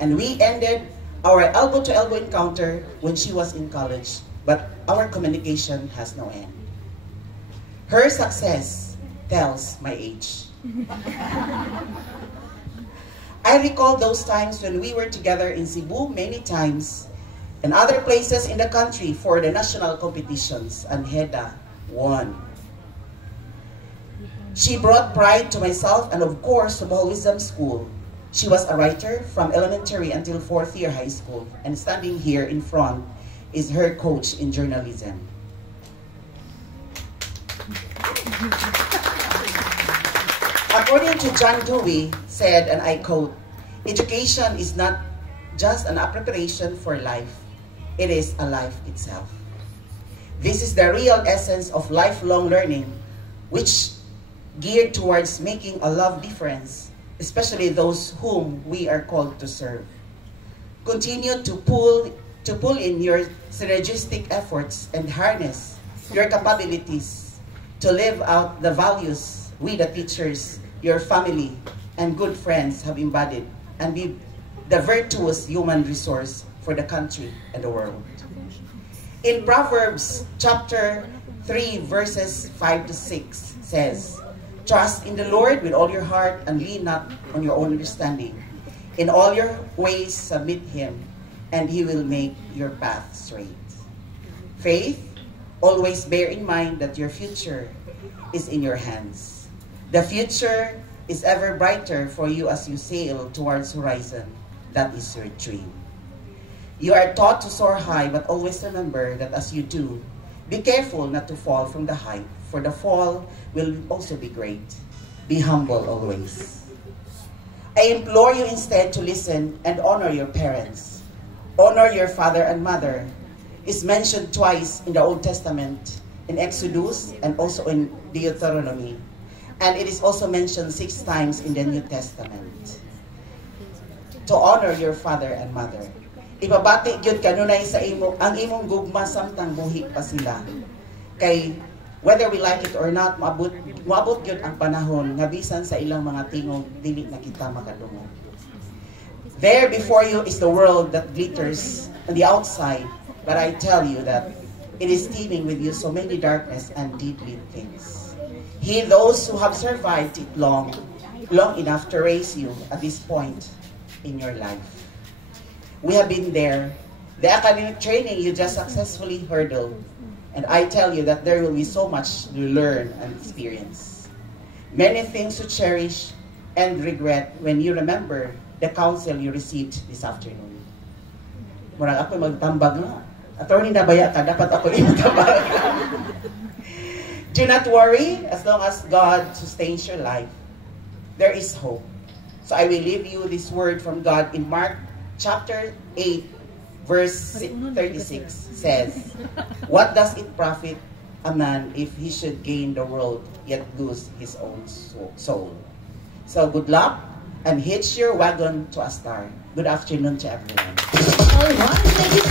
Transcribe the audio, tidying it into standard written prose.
and we ended our elbow-to-elbow encounter when she was in college, but our communication has no end. Her success tells my age. I recall those times when we were together in Cebu many times and other places in the country for the national competitions, and Heda won. She brought pride to myself and of course to Bohol Wisdom School. She was a writer from elementary until 4th year high school, and standing here in front is her coach in journalism. According to John Dewey said, and I quote, "Education is not just an preparation for life, it is a life itself." This is the real essence of lifelong learning, which geared towards making a love difference, especially those whom we are called to serve. Continue to pull in your synergistic efforts and harness your capabilities to live out the values we, the teachers, your family, and good friends have embodied, and be the virtuous human resource for the country and the world. In Proverbs chapter 3 verses 5 to 6 says, "Trust in the Lord with all your heart and lean not on your own understanding. In all your ways submit him, and he will make your path straight." Faith, always bear in mind that your future is in your hands. The future is ever brighter for you as you sail towards horizon. That is your dream. You are taught to soar high, but always remember that as you do, be careful not to fall from the height, for the fall will also be great. Be humble always. I implore you instead to listen and honor your parents. Honor your father and mother is mentioned twice in the Old Testament, in Exodus and also in Deuteronomy. And it is also mentioned 6 times in the New Testament. To honor your father and mother. Ibabati gyud kanunay sa imo ang imong gugma samtang buhi pa sila. Kay whether we like it or not, moabot gyud ang panahon nga bisan sa ilang mga tingog dili na kita makadungog. There before you is the world that glitters on the outside, but I tell you that it is teeming with you so many darkness and deeply things. He, those who have survived it long enough to raise you at this point in your life. We have been there. The academic training you just successfully hurdled. And I tell you that there will be so much to learn and experience. Many things to cherish and regret when you remember the counsel you received this afternoon. Murag ako magtambag na. Attorney na baya ka, dapat ako itambag. Do not worry, as long as God sustains your life, there is hope. So I will leave you this word from God in Mark chapter 8, verse 36 says, "What does it profit a man if he should gain the world yet lose his own soul?" So good luck and hitch your wagon to a star. Good afternoon to everyone. All right, thank you.